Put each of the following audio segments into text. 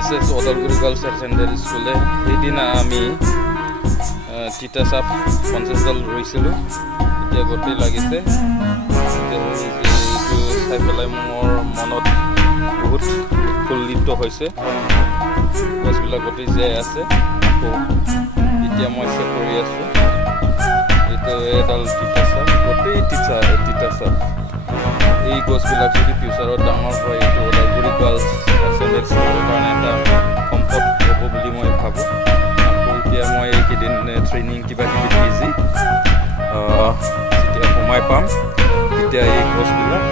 NSS Odalguri Girls Higher Secondary School সেইদিনা আমি তিতা চাপ 50 ডাল ৰুইছিলোঁ এতিয়া গোটেই লাগিছে এইটো চাই পেলাই মোৰ মনত বহুত উৎফুল্লিত হৈছে গছবিলাক গোটেই জীয়াই আছে এতিয়া মই চেক কৰি আছোঁ এইটো এডাল তিতা চাপ গোটেই তিতা চাপ এই গছবিলাক যদি ফিউচাৰত ডাঙৰ হয় এইটো ওদালগুৰি গাৰ্লছ হায়াৰ ছেকেণ্ডেৰী স্কুলৰ কাৰণে এটা সম্পদ হ'ব বুলি মই ভাবোঁ আকৌ এতিয়া মই এইকেইদিন ট্ৰেইনিং কিবা কিবি বিজি যেতিয়া সময় পাম তেতিয়া এই গছবিলাক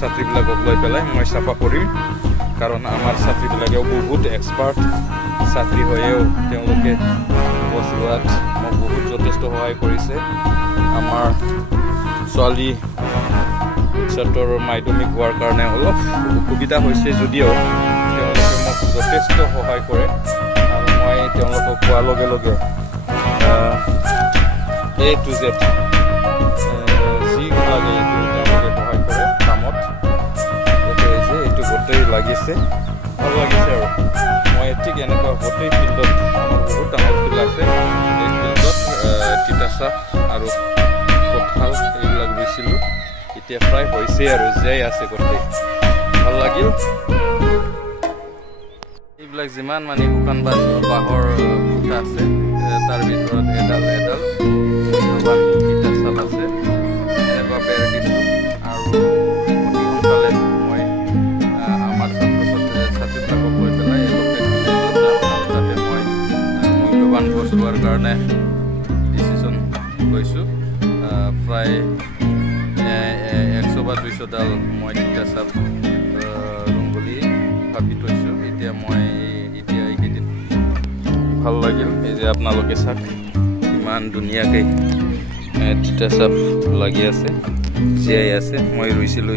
ছাত্ৰীবিলাকক লৈ পেলাই মই চাফা কৰিম কাৰণ আমাৰ ছাত্ৰীবিলাকেও বহুত এক্সপাৰ্ট ছাত্ৰী হৈও তেওঁলোকে গছ ৰোৱাত মোক বহুত যথেষ্ট সহায় কৰিছে আমাৰ ছোৱালী ছাত্ৰৰ মাধ্যমিক হোৱাৰ কাৰণে অলপ অসুবিধা হৈছে যদিও তেওঁলোকে মোক যথেষ্ট সহায় কৰে আৰু মই তেওঁলোকক কোৱাৰ লগে লগে A to Z যি লাগে এইটো তেওঁলোকে সহায় কৰে কামত এইটো গোটেই লাগিছে ভাল লাগিছে আৰু মই ঠিক এনেকুৱা গোটেই ফিল্ডত আমাৰ বহুত ডাঙৰ ফিল্ড আছে এই ফিল্ডত তিতাচাপ আৰু কঁঠাল এইবিলাক ৰুইছিলোঁ এতিয়া প্ৰায় হৈছে আৰু জীয়াই আছে গোটেই ভাল লাগিল এইবিলাক যিমান মানে শুকান বাঁহৰ খুঁটা আছে তাৰ ভিতৰত এডাল তিতা চাপ আছে এনেকুৱা বেৰ দিছোঁ আৰু অতি সোনকালে মই আমাৰ ছাত্ৰীবিলাকক লৈ পেলাই তাতে মই মূল্যৱান গছ ৰোৱাৰ কাৰণে ডিচিশ্যন লৈছোঁ প্ৰায় 100 বা 200 ডাল মই তিতা চাপ ৰুম বুলি ভাবি থৈছোঁ এতিয়া এইকেইদিন ভাল লাগিল এই যে আপোনালোকে চাওক ইমান ধুনীয়াকৈ তিতা চাপ লাগি আছে জীয়াই আছে মই ৰুইছিলোঁ